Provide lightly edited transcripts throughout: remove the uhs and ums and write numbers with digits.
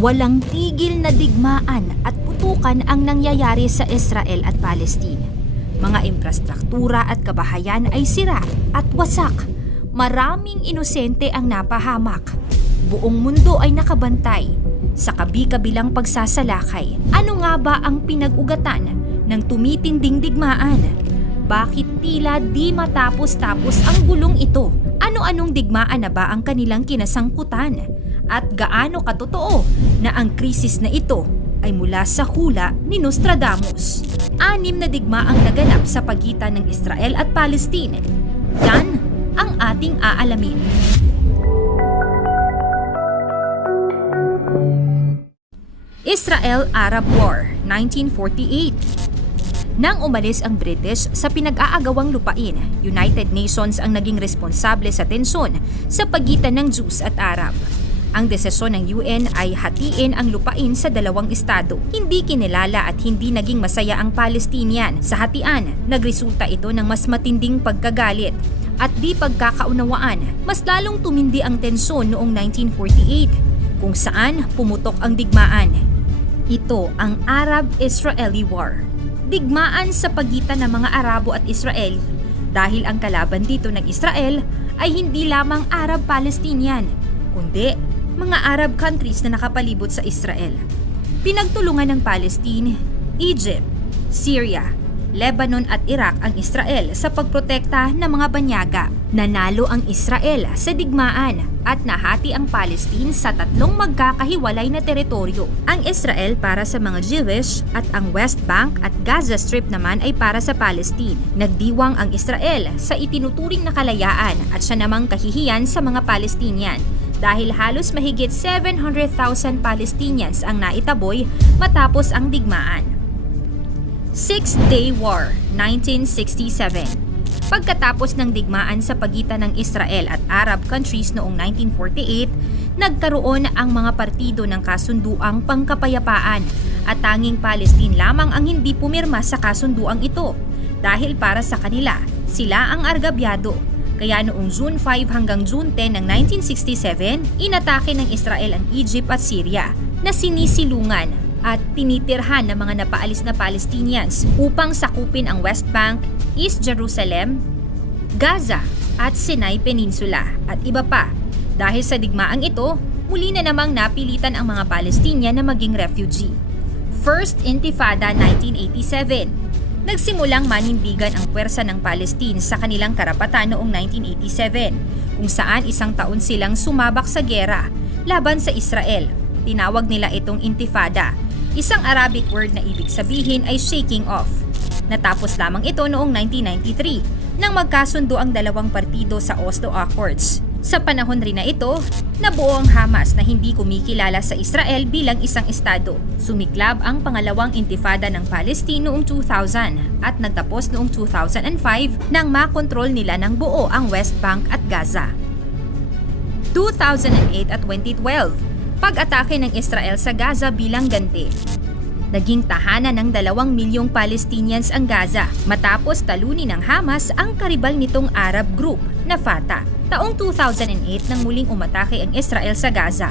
Walang tigil na digmaan at putukan ang nangyayari sa Israel at Palestine. Mga infrastruktura at kabahayan ay sira at wasak. Maraming inosente ang napahamak. Buong mundo ay nakabantay. Sa kabi-kabilang pagsasalakay, ano nga ba ang pinag-ugatan ng tumitinding digmaan? Bakit tila di matapos-tapos ang gulong ito? Ano-anong digmaan na ba ang kanilang kinasangkutan? At gaano katotoo na ang krisis na ito ay mula sa hula ni Nostradamus? 6 na digmaang naganap sa pagitan ng Israel at Palestine. Yan ang ating aalamin. Israel-Arab War, 1948. Nang umalis ang British sa pinag-aagawang lupain, United Nations ang naging responsable sa tensyon sa pagitan ng Jews at Arab. Ang desisyon ng UN ay hatiin ang lupain sa 2 estado. Hindi kinilala at hindi naging masaya ang Palestinian. Sa hatian, nagresulta ito ng mas matinding pagkagalit at di pagkakaunawaan. Mas lalong tumindi ang tensyon noong 1948, kung saan pumutok ang digmaan. Ito ang Arab-Israeli War. Digmaan sa pagitan ng mga Arabo at Israeli dahil ang kalaban dito ng Israel ay hindi lamang Arab-Palestinian, kundi mga Arab countries na nakapalibot sa Israel. Pinagtulungan ng Palestine, Egypt, Syria, Lebanon at Iraq ang Israel sa pagprotekta ng mga banyaga. Nanalo ang Israel sa digmaan at nahati ang Palestine sa 3 magkakahiwalay na teritoryo. Ang Israel para sa mga Jewish at ang West Bank at Gaza Strip naman ay para sa Palestine. Nagdiwang ang Israel sa itinuturing na kalayaan at siya namang kahihiyan sa mga Palestinian dahil halos mahigit 700,000 Palestinians ang naitaboy matapos ang digmaan. Six-Day War, 1967. Pagkatapos ng digmaan sa pagitan ng Israel at Arab countries noong 1948, nagkaroon ang mga partido ng kasunduang pangkapayapaan at tanging Palestine lamang ang hindi pumirma sa kasunduang ito dahil para sa kanila, sila ang argabyado. Kaya noong June 5 hanggang June 10 ng 1967, inatake ng Israel ang Egypt at Syria na sinisilungan at tinitirhan ng mga napaalis na Palestinians upang sakupin ang West Bank, East Jerusalem, Gaza at Sinai Peninsula at iba pa. Dahil sa digmaang ito, muli na namang napilitan ang mga Palestinian na maging refugee. First Intifada 1987. Nagsimulang manindigan ang puwersa ng Palestine sa kanilang karapatan noong 1987, kung saan 1 taon silang sumabak sa gera laban sa Israel. Tinawag nila itong Intifada. Isang Arabic word na ibig sabihin ay shaking off. Natapos lamang ito noong 1993 nang magkasundo ang 2 partido sa Oslo Accords. Sa panahon rin na ito, nabuo ang Hamas na hindi kumikilala sa Israel bilang isang estado. Sumiklab ang pangalawang intifada ng Palestine noong 2000 at nagtapos noong 2005 nang makontrol nila ng buo ang West Bank at Gaza. 2008 at 2012, pag-atake ng Israel sa Gaza bilang ganti. Naging tahanan ng 2 milyong Palestinians ang Gaza matapos talunin ng Hamas ang karibal nitong Arab group na Fatah. Taong 2008 nang muling umatake ang Israel sa Gaza.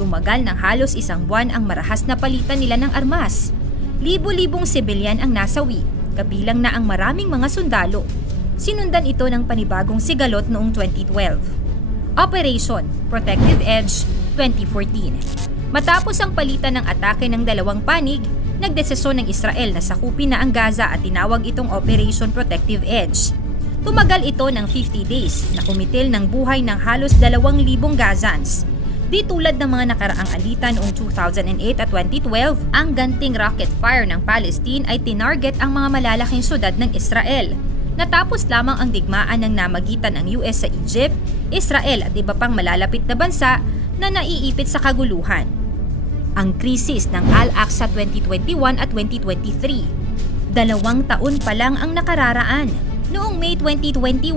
Tumagal ng halos 1 buwan ang marahas na palitan nila ng armas. Libo-libong sibilyan ang nasawi, kabilang na ang maraming mga sundalo. Sinundan ito ng panibagong sigalot noong 2012. Operation Protective Edge 2014. Matapos ang palitan ng atake ng 2 panig, nagdesisyon ng Israel na sakupin na ang Gaza at tinawag itong Operation Protective Edge. Tumagal ito ng 50 days na kumitil ng buhay ng halos 2,000 Gazans. Di tulad ng mga nakaraang alitan noong 2008 at 2012, ang ganting rocket fire ng Palestine ay tinarget ang mga malalaking syudad ng Israel. Natapos lamang ang digmaan ng namagitan ng US sa Egypt, Israel at iba pang malalapit na bansa na naiipit sa kaguluhan. Ang krisis ng Al-Aqsa 2021 at 2023. 2 taon pa lang ang nakararaan. Noong May 2021,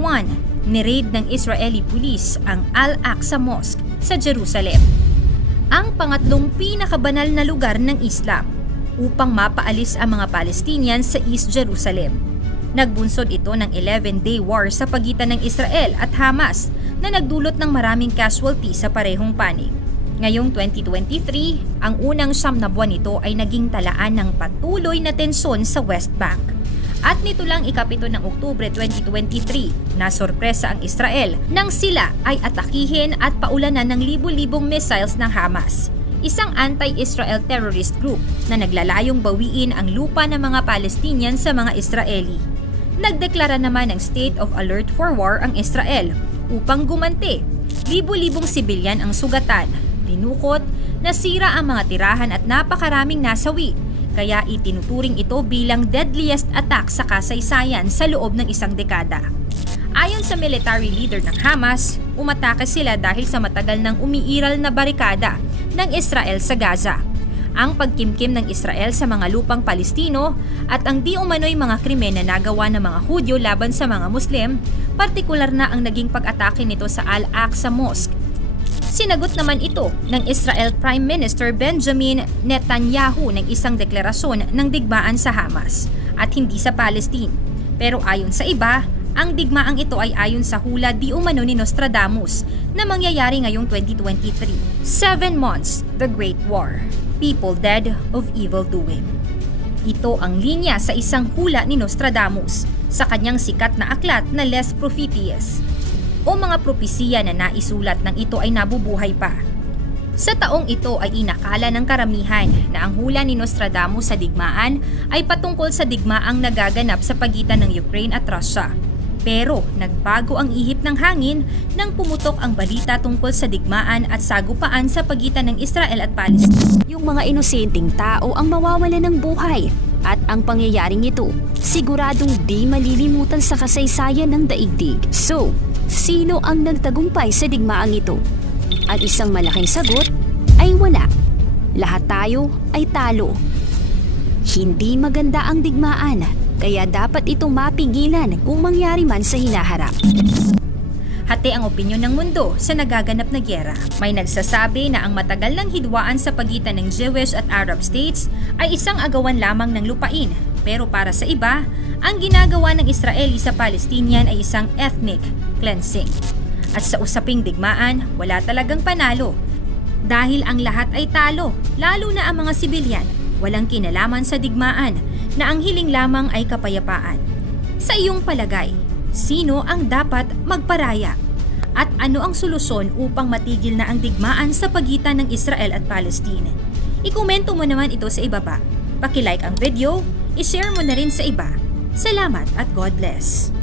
ni-raid ng Israeli police ang Al-Aqsa Mosque sa Jerusalem, ang pangatlong pinakabanal na lugar ng Islam, upang mapaalis ang mga Palestinians sa East Jerusalem. Nagbunsod ito ng 11-day war sa pagitan ng Israel at Hamas na nagdulot ng maraming casualty sa parehong panig. Ngayong 2023, ang unang 9 na buwan nito ay naging talaan ng patuloy na tensyon sa West Bank. At nito lang ikapito ng Oktubre 2023, nasorpresa ang Israel nang sila ay atakihin at paulanan ng libu-libong missiles ng Hamas, isang anti-Israel terrorist group na naglalayong bawiin ang lupa ng mga Palestinian sa mga Israeli. Nagdeklara naman ng state of alert for war ang Israel upang gumanti. Libu-libong sibilyan ang sugatan, tinukot, nasira ang mga tirahan at napakaraming nasawi. Kaya itinuturing ito bilang deadliest attack sa kasaysayan sa loob ng isang dekada. Ayon sa military leader ng Hamas, umatake sila dahil sa matagal nang umiiral na barikada ng Israel sa Gaza, ang pagkimkim ng Israel sa mga lupang Palestino at ang di umano'y mga krimen na nagawa ng mga Hudyo laban sa mga Muslim, partikular na ang naging pag-atake nito sa Al-Aqsa Mosque. Sinagot naman ito ng Israel Prime Minister Benjamin Netanyahu ng isang deklarasyon ng digmaan sa Hamas at hindi sa Palestine. Pero ayon sa iba, ang digmaang ito ay ayon sa hula di umano ni Nostradamus na mangyayari ngayong 2023. 7 months, the Great War. People dead of evil doing. Ito ang linya sa isang hula ni Nostradamus sa kanyang sikat na aklat na Les Prophéties, o mga propesiya na naisulat ng ito ay nabubuhay pa. Sa taong ito ay inakala ng karamihan na ang hula ni Nostradamus sa digmaan ay patungkol sa digmaang nagaganap sa pagitan ng Ukraine at Russia. Pero nagbago ang ihip ng hangin nang pumutok ang balita tungkol sa digmaan at sagupaan sa pagitan ng Israel at Palestine. Yung mga inosenteng tao ang mawawalan ng buhay at ang pangyayaring ito siguradong di malilimutan sa kasaysayan ng daigdig. So, sino ang nagtagumpay sa digmaang ito? Ang isang malaking sagot ay wala. Lahat tayo ay talo. Hindi maganda ang digmaan, kaya dapat itong mapigilan kung mangyari man sa hinaharap. Hati ang opinyon ng mundo sa nagaganap na gyera. May nagsasabi na ang matagal ng hidwaan sa pagitan ng Jewish at Arab states ay isang agawan lamang ng lupain. Pero para sa iba, ang ginagawa ng Israeli sa Palestinian ay isang ethnic cleansing. At sa usaping digmaan, wala talagang panalo. Dahil ang lahat ay talo, lalo na ang mga sibilyan, walang kinalaman sa digmaan na ang hiling lamang ay kapayapaan. Sa iyong palagay, sino ang dapat magparaya? At ano ang solusyon upang matigil na ang digmaan sa pagitan ng Israel at Palestine? Ikomento mo naman ito sa ibaba. Paki-like ang video, i-share mo na rin sa iba. Salamat at God bless.